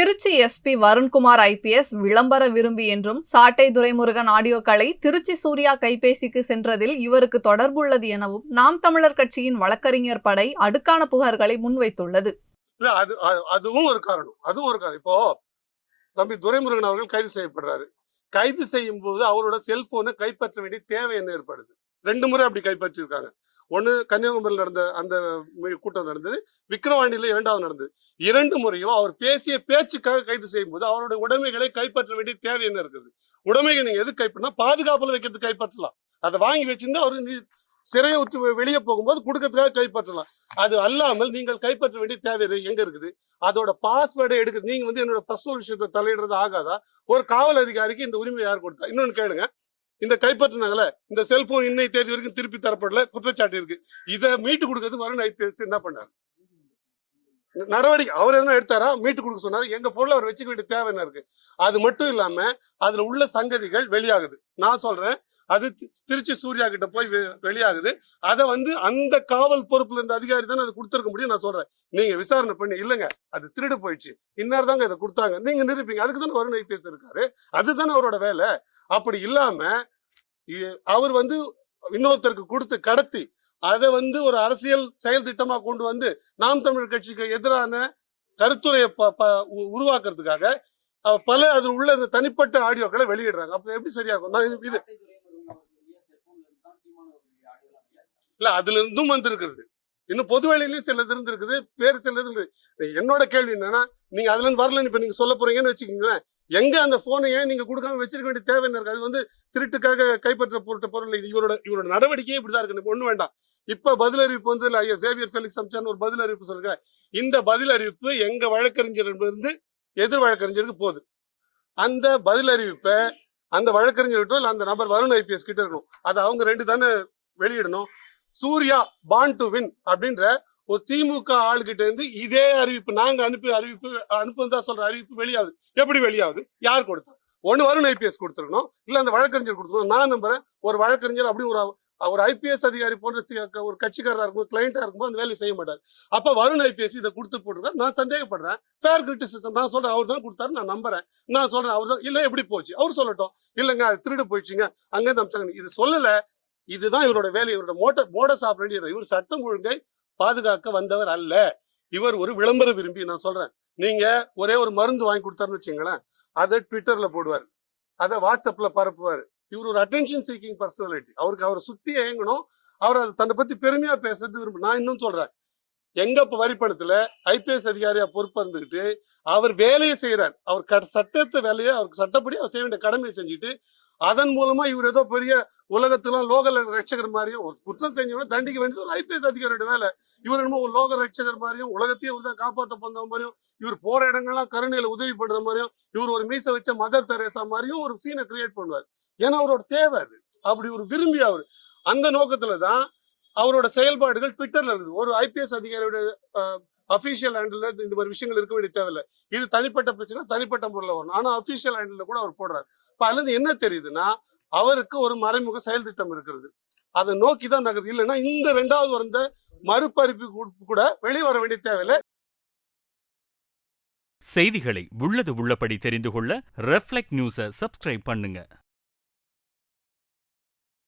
Trichy SP Varun Kumar IPS விளம்பர விரும்பி என்றும் சாட்டை துரைமுருகன் ஆடியோக்களை திருச்சி சூர்யா கைபேசிக்கு சென்றதில் இவருக்கு தொடர்புள்ளது எனவும் நாம் தமிழர் கட்சியின் வழக்கறிஞர் படை அடுக்கான புகார்களை முன்வைத்துள்ளது. அதுவும் ஒரு காரணம். இப்போ தம்பி துரைமுருகன் அவர்கள் கைது செய்யப்படுறாரு. கைது செய்யும் போது அவரோட செல்போனை கைப்பற்ற வேண்டிய தேவை என்ன ஏற்படுது? 2 முறை அப்படி கைப்பற்றிருக்காங்க. ஒண்ணு கன்னியாகுமரியில் நடந்த அந்த கூட்டம் நடந்தது, விக்கிரவாண்டியில 2வது நடந்தது. 2 முறையும் அவர் பேசிய பேச்சுக்காக கைது செய்யும் போது அவருடைய உடைமைகளை கைப்பற்ற வேண்டிய தேவை என்ன இருக்குது? உடைமைகள் நீங்க எது கைப்பற்றினா பாதுகாப்புல வைக்கிறதுக்கு கைப்பற்றலாம். அதை வாங்கி வச்சிருந்தா அவரு சிறையை விட்டு வெளியே போகும்போது கொடுக்கறதுக்காக கைப்பற்றலாம். அது அல்லாமல் நீங்கள் கைப்பற்ற வேண்டிய தேவை எங்க இருக்குது? அதோட பாஸ்வேர்டை எடுக்க நீங்க என்னோட பர்சனல் விஷயத்தை தலையிடுறது ஆகாதா? ஒரு காவல் அதிகாரிக்கு இந்த உரிமை யார் கொடுத்தா? இன்னொன்னு கேளுங்க, இந்த கைப்பற்றினாங்களே இந்த செல்போன் இன்னை தேதி வரைக்கும் திருப்பி தரப்படல குற்றச்சாட்டு இருக்கு. இதை மீட்டு கொடுக்கறது வருண் ஐபிஎஸ் என்ன பண்ணாரு? நடவடிக்கை அவர் எதனா எடுத்தாரா? மீட்டு கொடுக்க சொன்னாரு. எங்க பொருள் அவர் வச்சுக்க வேண்டிய தேவை என்ன இருக்கு? அது மட்டும் இல்லாம அதுல உள்ள சங்கதிகள் வெளியாகுது. நான் சொல்றேன், அது திருச்சி சூர்யா கிட்ட போய் வெளியாகுது. அதை அந்த காவல் பொறுப்புல இருந்த அதிகாரி தானே அதை கொடுத்துருக்க முடியும். நான் சொல்றேன், நீங்க விசாரணை பண்ணி இல்லைங்க அது திருடு போயிடுச்சு, இன்னார் தாங்க இதை கொடுத்தாங்க, நீங்க நிரூபிங்க. அதுக்கு தானே வருண் ஐபிஎஸ் இருக்காரு. அதுதானே அவரோட வேலை. அப்படி இல்லாம அவர் இன்னொருத்தருக்கு கொடுத்து கடத்தி அதை ஒரு அரசியல் செயல் திட்டமா கொண்டு நாம் தமிழர் கட்சிக்கு எதிரான கருத்துரையை உருவாக்குறதுக்காக பல அதில் உள்ள இந்த தனிப்பட்ட ஆடியோக்களை வெளியிடுறாங்க. அப்ப எப்படி சரியா இருக்கும்? இது இல்ல, அதுல இருந்தும் வந்திருக்கிறது. இன்னும் பொது வேலையிலயும் சிலது இருந்திருக்குது, வேறு சிலது. என்னோட கேள்வி என்னன்னா, நீங்க அதுல இருந்து வரலன்னு இப்ப நீங்க சொல்ல போறீங்கன்னு வச்சுக்கீங்களேன், எங்க அந்த போனை ஏன் நீங்க கொடுக்காம வச்சிருக்க வேண்டிய தேவை என்ன இருக்கு? அது திருட்டுக்காக கைப்பற்ற பொருள். இவரோட நடவடிக்கையே இப்படிதான் இருக்கு. ஒண்ணு வேண்டாம். இப்ப பதில் அறிவிப்பு ஐயா சேவியர் ஃபெலிக்ஸ் அம்சான் ஒரு பதில் அறிவிப்பு சொல்லுங்க. இந்த பதில் அறிவிப்பு எங்க வழக்கறிஞர் இருந்து எதிர் வழக்கறிஞருக்கு போகுது. அந்த பதில் அறிவிப்பை அந்த வழக்கறிஞர்கிட்ட இல்ல அந்த நபர் வருண் ஐபிஎஸ் கிட்ட இருக்கணும். அதை அவங்க 2 தானே வெளியிடணும். சூர்யா பாண்ட் டு வின் அப்படின்ற ஒரு திமுக ஆளுகிட்ட இருந்து இதே அறிவிப்பு நாங்க அனுப்புதான் சொல்ற அறிவிப்பு வெளியாகுது. எப்படி வெளியாகுது? யார் கொடுத்தா? ஒண்ணு வருண் ஐபிஎஸ் கொடுத்துருக்கணும், இல்ல அந்த வழக்கறிஞர் கொடுத்துருக்கணும். நான் நம்புறேன், ஒரு வழக்கறிஞர் அப்படி ஒரு ஐபிஎஸ் அதிகாரி போன்ற ஒரு கட்சிக்காரா இருக்கும், கிளைண்டா இருக்கும்போது அந்த வேலையை செய்ய மாட்டாரு. அப்ப வருண் ஐபிஎஸ் இதை கொடுத்து போட்டுருக்கா? நான் சந்தேகப்படுறேன். Fair criticism. நான் சொல்றேன், அவர் தான் கொடுத்தாரு, நான் நம்புறேன். நான் சொல்றேன், அவர் தான். இல்ல எப்படி போச்சு அவர் சொல்லட்டும். இல்லங்க அது திருடு போயிடுச்சுங்க, அங்கிருந்து அமிச்சாங்க, இது சொல்லல. இதுதான் இவரோட வேலை. இவரோட மோடஸ் ஆபரேண்டி. இவர் சட்டம் ஒழுங்கை பாதுகாக்க வந்தவர் அல்ல. இவர் ஒரு விளம்பர விரும்பி. நான் சொல்றேன், நீங்க ஒரே ஒரு மருந்து வாங்கி கொடுத்தாருன்னு வச்சுங்களேன், அதை ட்விட்டர்ல போடுவார், அதை வாட்ஸ்அப்ல பரப்புவார். இவர் ஒரு அட்டென்ஷன் சீக்கிங் பர்சனாலிட்டி. அவரை சுத்தி இயங்கணும், அவர் அதை தன்னை பத்தி பெருமையா பேசுறது விரும்பும். நான் இன்னும் சொல்றேன், எங்க வரிப்பணத்துல ஐபிஎஸ் அதிகாரியா பொறுப்பா இருந்துகிட்டு அவர் வேலையை செய்யறார். அவர் சட்டத்தை வேலையை அவருக்கு சட்டப்படி அவர் செய்ய வேண்டிய கடமையை செஞ்சுட்டு அதன் மூலமா இவர் ஏதோ பெரிய உலகத்துல லோக ரட்சகர் மாதிரியும் ஒரு குற்றம் செஞ்சவங்க தண்டிக்க வேண்டியது ஒரு ஐபிஎஸ் அதிகாரியோட வேலை. இவர் என்னமோ ஒரு லோக ரட்சகர் மாதிரியும் உலகத்தையே தான் காப்பாற்ற போன மாதிரியும், இவர் போற இடங்கள்லாம் கருணையில உதவி பண்ற மாதிரியும், இவர் ஒரு மீச வச்ச மதர் தெரேசா மாதிரியும் ஒரு சீனை கிரியேட் பண்ணுவார். ஏன்னா அவரோட தேவை அது. அப்படி ஒரு விரும்பி அவர் அந்த நோக்கத்துலதான் அவரோட செயல்பாடுகள் ட்விட்டர்ல இருக்குது. ஒரு ஐபிஎஸ் அதிகாரியோட அபிஷியல் ஹேண்டில் இந்த மாதிரி விஷயங்கள் இருக்க வேண்டிய தேவையில்லை. இது தனிப்பட்ட பிரச்சனை, தனிப்பட்ட முறையில் வரணும். ஆனா அபிஷியல் ஹேண்டில் கூட அவர் போடுறாரு. இப்ப அதுல என்ன தெரியுதுன்னா, அவருக்கு ஒரு மறைமுக செயல் திட்டம் இருக்கிறது. அதை நோக்கிதான் நகருது. இல்லைன்னா இந்த 2வது வந்த மறுபறிப்பு கூட வெளியே வர வேண்டிய தேவையில்லை. செய்திகளை உள்ளது உள்ளபடி தெரிந்து கொள்ள ரெஃப்ளெக்ட் நியூஸை சப்ஸ்கிரைப் பண்ணுங்க.